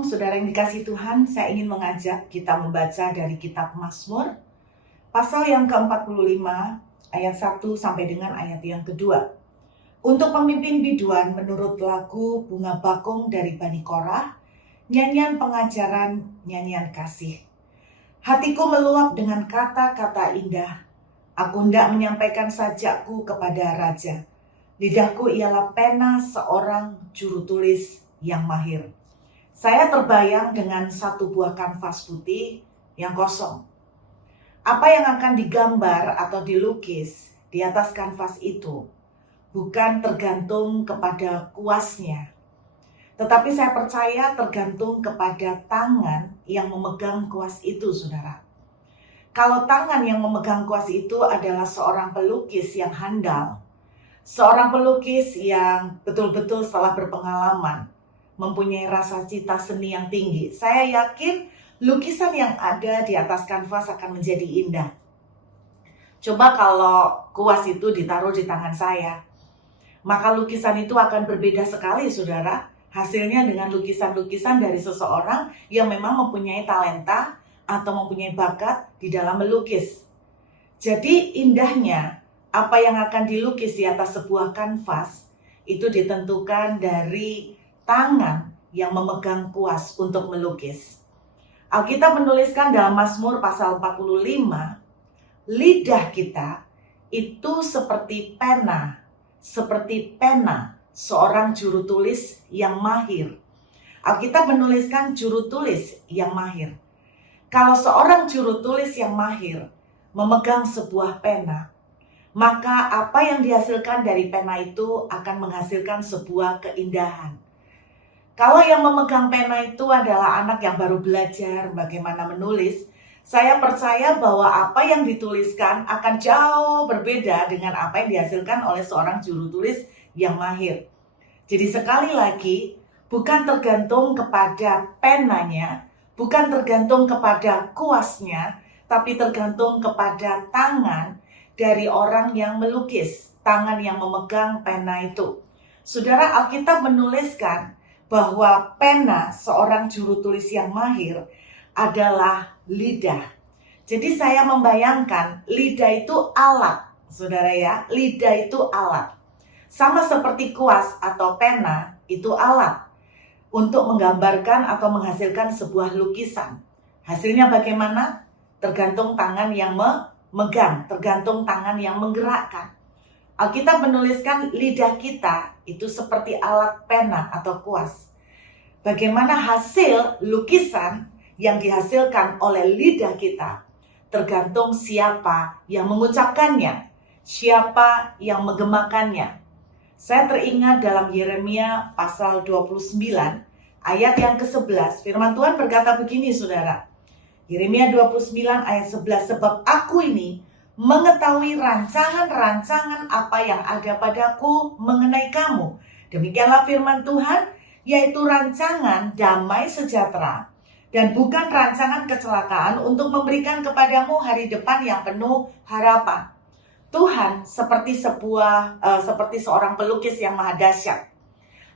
Shalom, saudara yang dikasihi Tuhan, saya ingin mengajak kita membaca dari kitab Mazmur, pasal yang ke-45, ayat 1 sampai dengan ayat yang kedua. Untuk pemimpin biduan menurut lagu Bunga Bakung dari Bani Korah, nyanyian pengajaran, nyanyian kasih. Hatiku meluap dengan kata-kata indah, aku hendak menyampaikan sajakku kepada Raja. Lidahku ialah pena seorang juru tulis yang mahir. Saya terbayang dengan satu buah kanvas putih yang kosong. Apa yang akan digambar atau dilukis di atas kanvas itu bukan tergantung kepada kuasnya, tetapi saya percaya tergantung kepada tangan yang memegang kuas itu, saudara. Kalau tangan yang memegang kuas itu adalah seorang pelukis yang handal, seorang pelukis yang betul-betul telah berpengalaman, mempunyai rasa cita seni yang tinggi, saya yakin lukisan yang ada di atas kanvas akan menjadi indah. Coba kalau kuas itu ditaruh di tangan saya, maka lukisan itu akan berbeda sekali, saudara. Hasilnya dengan lukisan-lukisan dari seseorang yang memang mempunyai talenta atau mempunyai bakat di dalam melukis. Jadi indahnya apa yang akan dilukis di atas sebuah kanvas itu ditentukan dari tangan yang memegang kuas untuk melukis. Alkitab menuliskan dalam Mazmur pasal 45, lidah kita itu seperti pena seorang juru tulis yang mahir. Alkitab menuliskan juru tulis yang mahir. Kalau seorang juru tulis yang mahir memegang sebuah pena, maka apa yang dihasilkan dari pena itu akan menghasilkan sebuah keindahan. Kalau yang memegang pena itu adalah anak yang baru belajar bagaimana menulis, saya percaya bahwa apa yang dituliskan akan jauh berbeda dengan apa yang dihasilkan oleh seorang juru tulis yang mahir. Jadi sekali lagi, bukan tergantung kepada penanya, bukan tergantung kepada kuasnya, tapi tergantung kepada tangan dari orang yang melukis, tangan yang memegang pena itu. Saudara, Alkitab menuliskan bahwa pena seorang juru tulis yang mahir adalah lidah. Jadi saya membayangkan lidah itu alat, saudara ya, lidah itu alat. Sama seperti kuas atau pena itu alat untuk menggambarkan atau menghasilkan sebuah lukisan. Hasilnya bagaimana? Tergantung tangan yang memegang, tergantung tangan yang menggerakkan. Alkitab menuliskan lidah kita itu seperti alat pena atau kuas. Bagaimana hasil lukisan yang dihasilkan oleh lidah kita tergantung siapa yang mengucapkannya, siapa yang menggemakannya. Saya teringat dalam Yeremia pasal 29 ayat yang ke-11, firman Tuhan berkata begini, saudara. Yeremia 29 ayat 11, sebab aku ini mengetahui rancangan-rancangan apa yang ada padaku mengenai kamu. Demikianlah firman Tuhan, yaitu rancangan damai sejahtera dan bukan rancangan kecelakaan untuk memberikan kepadamu hari depan yang penuh harapan. Tuhan seperti seorang pelukis yang maha dahsyat.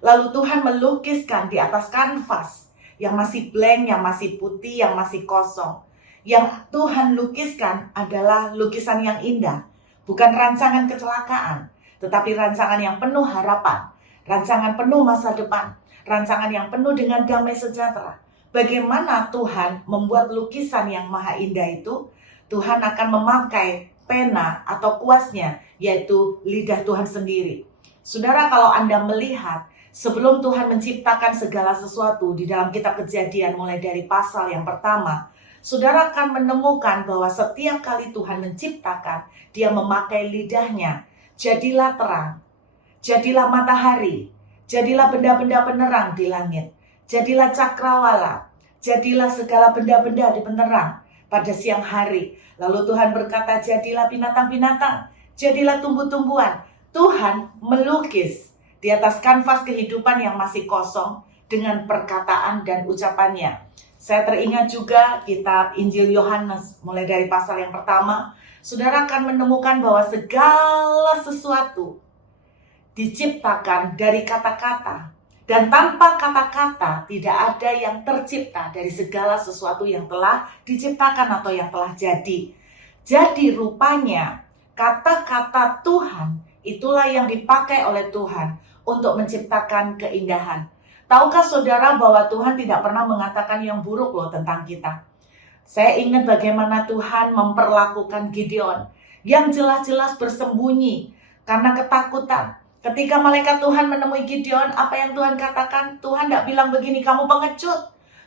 Lalu Tuhan melukiskan di atas kanvas yang masih blank, yang masih putih, yang masih kosong. Yang Tuhan lukiskan adalah lukisan yang indah. Bukan rancangan kecelakaan, tetapi rancangan yang penuh harapan. Rancangan penuh masa depan. Rancangan yang penuh dengan damai sejahtera. Bagaimana Tuhan membuat lukisan yang maha indah itu? Tuhan akan memakai pena atau kuasnya, yaitu lidah Tuhan sendiri. Saudara, kalau Anda melihat sebelum Tuhan menciptakan segala sesuatu di dalam kitab Kejadian mulai dari pasal yang pertama, saudara akan menemukan bahwa setiap kali Tuhan menciptakan, Dia memakai lidahnya. Jadilah terang, jadilah matahari, jadilah benda-benda penerang di langit, jadilah cakrawala, jadilah segala benda-benda di penerang pada siang hari. Lalu Tuhan berkata, jadilah binatang-binatang, jadilah tumbuh-tumbuhan. Tuhan melukis di atas kanvas kehidupan yang masih kosong dengan perkataan dan ucapannya. Saya teringat juga kitab Injil Yohanes mulai dari pasal yang pertama. Saudara akan menemukan bahwa segala sesuatu diciptakan dari kata-kata Dan tanpa kata-kata tidak ada yang tercipta dari segala sesuatu yang telah diciptakan atau yang telah jadi. Jadi rupanya kata-kata Tuhan itulah yang dipakai oleh Tuhan untuk menciptakan keindahan. Tahukah saudara bahwa Tuhan tidak pernah mengatakan yang buruk loh tentang kita. Saya ingat bagaimana Tuhan memperlakukan Gideon yang jelas-jelas bersembunyi karena ketakutan. Ketika malaikat Tuhan menemui Gideon, apa yang Tuhan katakan? Tuhan tidak bilang begini, kamu pengecut.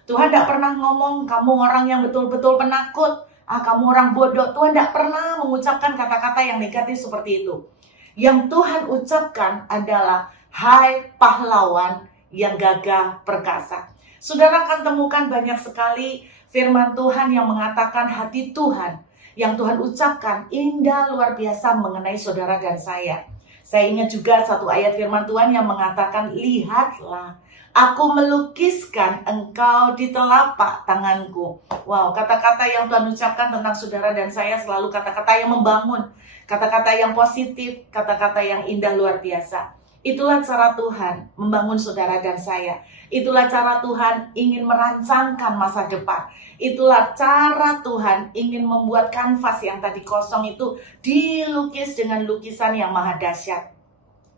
Tuhan tidak pernah ngomong, kamu orang yang betul-betul penakut. Kamu orang bodoh. Tuhan tidak pernah mengucapkan kata-kata yang negatif seperti itu. Yang Tuhan ucapkan adalah, hai pahlawan yang gagah perkasa. Saudara akan temukan banyak sekali firman Tuhan yang mengatakan hati Tuhan. Yang Tuhan ucapkan indah luar biasa mengenai saudara dan saya. Saya ingat juga satu ayat firman Tuhan yang mengatakan, lihatlah, aku melukiskan engkau di telapak tanganku. Wow, kata-kata yang Tuhan ucapkan tentang saudara dan saya selalu kata-kata yang membangun, kata-kata yang positif, kata-kata yang indah luar biasa. Itulah cara Tuhan membangun saudara dan saya. Itulah cara Tuhan ingin merancangkan masa depan. Itulah cara Tuhan ingin membuat kanvas yang tadi kosong itu dilukis dengan lukisan yang maha dahsyat.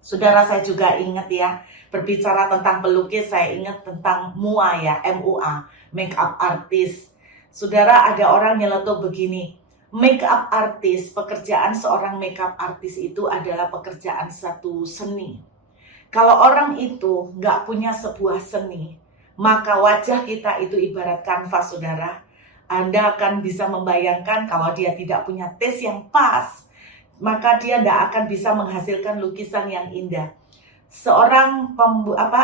Saudara, saya juga ingat ya, berbicara tentang pelukis, saya ingat tentang MUA ya, MUA, makeup artist. Saudara, ada orang nyeletuk begini, makeup artist, pekerjaan seorang makeup artist itu adalah pekerjaan satu seni. Kalau orang itu nggak punya sebuah seni, maka wajah kita itu ibarat kanvas, saudara. Anda akan bisa membayangkan kalau dia tidak punya taste yang pas, maka dia tidak akan bisa menghasilkan lukisan yang indah. Seorang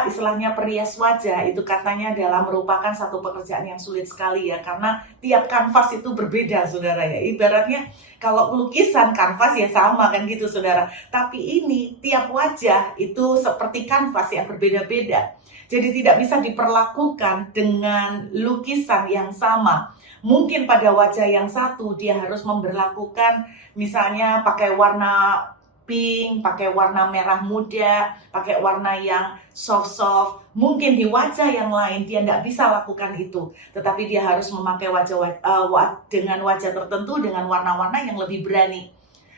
istilahnya perias wajah itu katanya adalah merupakan satu pekerjaan yang sulit sekali ya, karena tiap kanvas itu berbeda, saudara ya. Ibaratnya kalau lukisan kanvas ya sama kan gitu, saudara. Tapi ini tiap wajah itu seperti kanvas yang berbeda-beda. Jadi tidak bisa diperlakukan dengan lukisan yang sama. Mungkin pada wajah yang satu dia harus memberlakukan misalnya pakai warna pink, pakai warna merah muda, pakai warna yang soft-soft. Mungkin di wajah yang lain dia tidak bisa lakukan itu, tetapi dia harus memakai dengan wajah tertentu, dengan warna-warna yang lebih berani.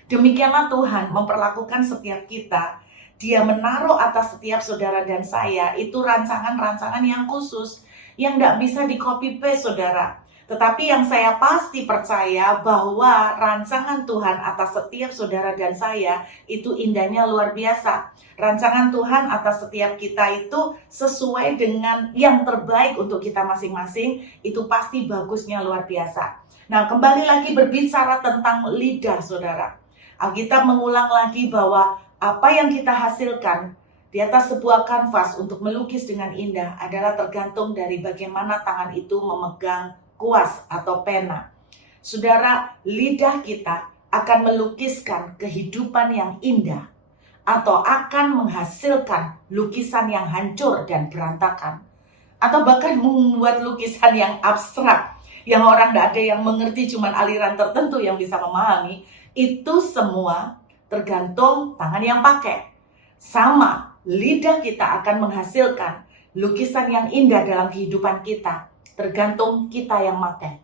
Demikianlah Tuhan memperlakukan setiap kita. Dia menaruh atas setiap saudara dan saya itu rancangan-rancangan yang khusus, yang tidak bisa di-copy-paste, saudara. Tetapi yang saya pasti percaya bahwa rancangan Tuhan atas setiap saudara dan saya itu indahnya luar biasa. Rancangan Tuhan atas setiap kita itu sesuai dengan yang terbaik untuk kita masing-masing, itu pasti bagusnya luar biasa. Nah, kembali lagi berbicara tentang lidah, saudara. Alkitab mengulang lagi bahwa apa yang kita hasilkan di atas sebuah kanvas untuk melukis dengan indah adalah tergantung dari bagaimana tangan itu memegang kuas atau pena. Saudara, lidah kita akan melukiskan kehidupan yang indah atau akan menghasilkan lukisan yang hancur dan berantakan, atau bahkan membuat lukisan yang abstrak yang orang tidak ada yang mengerti, cuman aliran tertentu yang bisa memahami. Itu semua tergantung tangan yang pakai. Sama, lidah kita akan menghasilkan lukisan yang indah dalam kehidupan kita, tergantung kita yang pakai.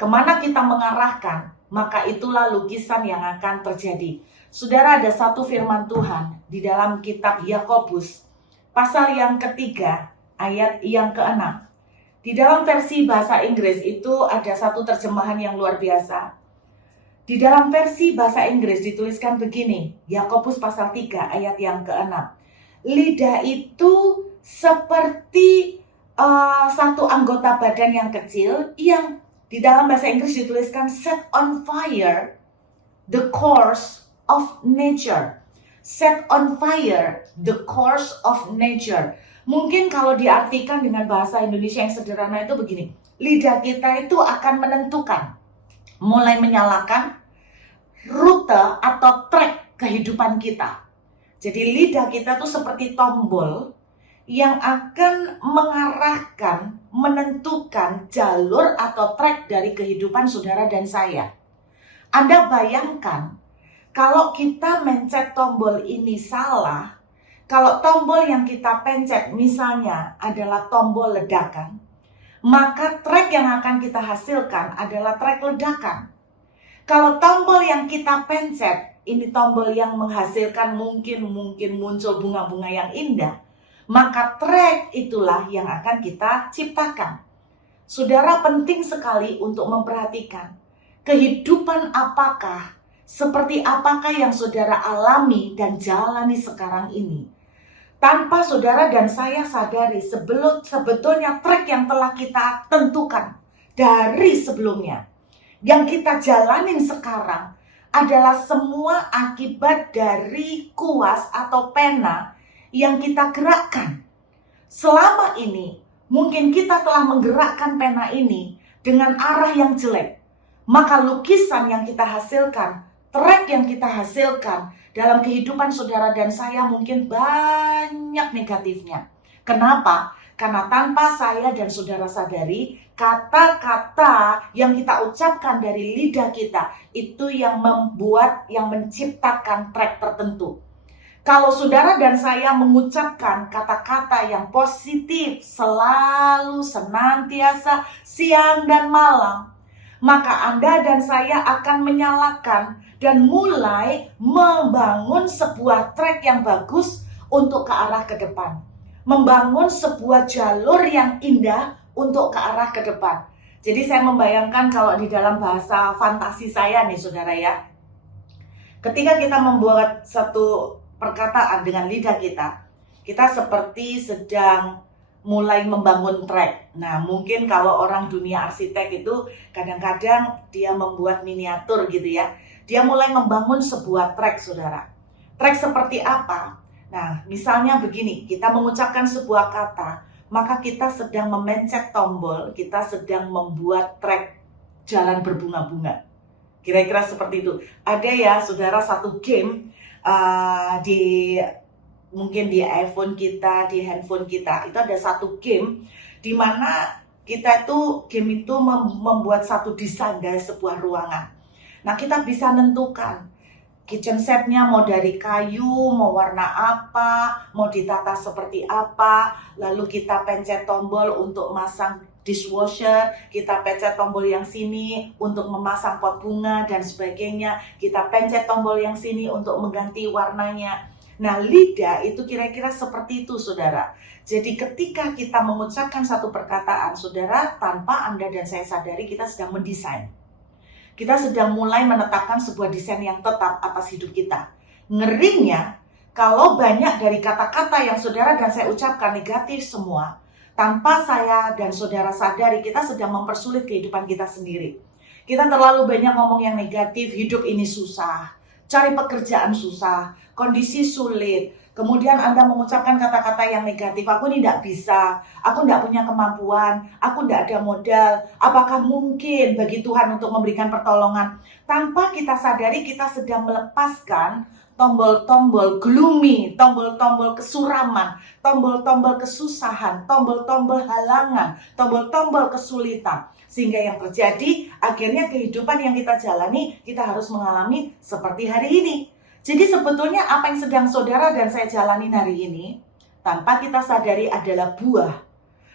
Kemana kita mengarahkan, maka itulah lukisan yang akan terjadi. Saudara, ada satu firman Tuhan di dalam kitab Yakobus, pasal yang ketiga, ayat yang ke-6. Di dalam versi bahasa Inggris itu ada satu terjemahan yang luar biasa. Di dalam versi bahasa Inggris dituliskan begini, Yakobus pasal 3 ayat yang ke-6. Lidah itu seperti satu anggota badan yang kecil yang di dalam bahasa Inggris dituliskan set on fire the course of nature. Set on fire the course of nature. Mungkin kalau diartikan dengan bahasa Indonesia yang sederhana itu begini. Lidah kita itu akan menentukan, mulai menyalakan rute atau track kehidupan kita. Jadi lidah kita tuh seperti tombol yang akan mengarahkan, menentukan jalur atau track dari kehidupan saudara dan saya. Anda bayangkan, kalau kita mencet tombol ini salah, Kalau tombol yang kita pencet misalnya adalah tombol ledakan, maka track yang akan kita hasilkan adalah track ledakan. Kalau tombol yang kita pencet, ini tombol yang menghasilkan mungkin muncul bunga-bunga yang indah, maka track itulah yang akan kita ciptakan. Saudara, penting sekali untuk memperhatikan kehidupan seperti apakah yang saudara alami dan jalani sekarang ini. Tanpa saudara dan saya sadari sebetulnya track yang telah kita tentukan dari sebelumnya, yang kita jalanin sekarang adalah semua akibat dari kuas atau pena yang kita gerakkan. Selama ini, mungkin kita telah menggerakkan pena ini dengan arah yang jelek. Maka lukisan yang kita hasilkan, track yang kita hasilkan dalam kehidupan saudara dan saya mungkin banyak negatifnya. Kenapa? Karena tanpa saya dan saudara sadari, kata-kata yang kita ucapkan dari lidah kita itu yang menciptakan track tertentu. Kalau saudara dan saya mengucapkan kata-kata yang positif selalu, senantiasa, siang dan malam, maka Anda dan saya akan menyalakan dan mulai membangun sebuah track yang bagus untuk ke arah ke depan. Membangun sebuah jalur yang indah untuk ke arah ke depan. Jadi saya membayangkan kalau di dalam bahasa fantasi saya nih saudara ya, ketika kita membuat satu perkataan dengan lidah kita seperti sedang mulai membangun track. Nah, mungkin kalau orang dunia arsitek itu kadang-kadang dia membuat miniatur gitu ya. Dia mulai membangun sebuah track, saudara. Track seperti apa? Nah, misalnya begini, kita mengucapkan sebuah kata, maka kita sedang memencet tombol, kita sedang membuat track jalan berbunga-bunga. Kira-kira seperti itu. Ada ya, saudara, satu game mungkin di iPhone kita, di handphone kita, itu ada satu game di mana kita itu game itu membuat satu desain dari sebuah ruangan. Nah, kita bisa menentukan kitchen setnya mau dari kayu, mau warna apa, mau ditata seperti apa. Lalu kita pencet tombol untuk masang dishwasher, kita pencet tombol yang sini untuk memasang pot bunga dan sebagainya. Kita pencet tombol yang sini untuk mengganti warnanya. Nah, lidah itu kira-kira seperti itu, saudara. Jadi ketika kita mengucapkan satu perkataan, saudara, tanpa Anda dan saya sadari, kita sedang mendesain. Kita sedang mulai menetapkan sebuah desain yang tetap atas hidup kita. Ngerinya, kalau banyak dari kata-kata yang saudara dan saya ucapkan negatif semua, tanpa saya dan saudara sadari, kita sedang mempersulit kehidupan kita sendiri. Kita terlalu banyak ngomong yang negatif, hidup ini susah, cari pekerjaan susah, kondisi sulit. Kemudian Anda mengucapkan kata-kata yang negatif, aku ini tidak bisa, aku tidak punya kemampuan, aku tidak ada modal, apakah mungkin bagi Tuhan untuk memberikan pertolongan? Tanpa kita sadari kita sedang melepaskan tombol-tombol gloomy, tombol-tombol kesuraman, tombol-tombol kesusahan, tombol-tombol halangan, tombol-tombol kesulitan. Sehingga yang terjadi, akhirnya kehidupan yang kita jalani, kita harus mengalami seperti hari ini. Jadi sebetulnya apa yang sedang saudara dan saya jalani hari ini, tanpa kita sadari adalah buah,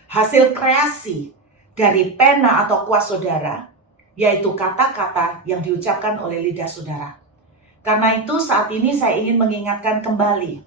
hasil kreasi dari pena atau kuas saudara, yaitu kata-kata yang diucapkan oleh lidah saudara. Karena itu saat ini saya ingin mengingatkan kembali,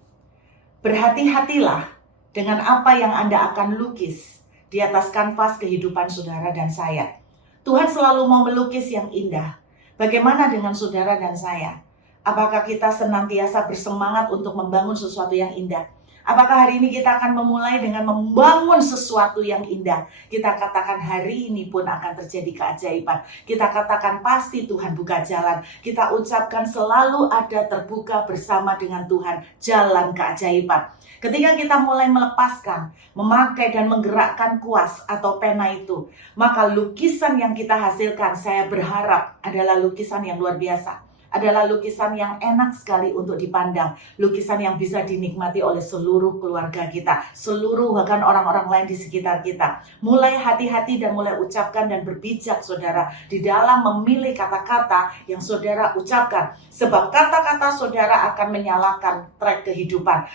berhati-hatilah dengan apa yang Anda akan lukis di atas kanvas kehidupan saudara dan saya. Tuhan selalu mau melukis yang indah. Bagaimana dengan saudara dan saya? Apakah kita senantiasa bersemangat untuk membangun sesuatu yang indah? Apakah hari ini kita akan memulai dengan membangun sesuatu yang indah? Kita katakan hari ini pun akan terjadi keajaiban. Kita katakan pasti Tuhan buka jalan. Kita ucapkan selalu ada terbuka bersama dengan Tuhan jalan keajaiban. Ketika kita mulai melepaskan, memakai dan menggerakkan kuas atau pena itu, maka lukisan yang kita hasilkan saya berharap adalah lukisan yang luar biasa. adalah lukisan yang enak sekali untuk dipandang. Lukisan yang bisa dinikmati oleh seluruh keluarga kita, seluruh bahkan orang-orang lain di sekitar kita. Mulai hati-hati dan mulai ucapkan dan berbijak saudara di dalam memilih kata-kata yang saudara ucapkan. Sebab kata-kata saudara akan menyalakan trek kehidupan.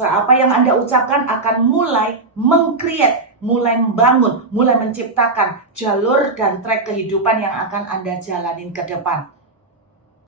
Apa yang Anda ucapkan akan mulai meng-create, mulai membangun, mulai menciptakan jalur dan trek kehidupan yang akan Anda jalanin ke depan.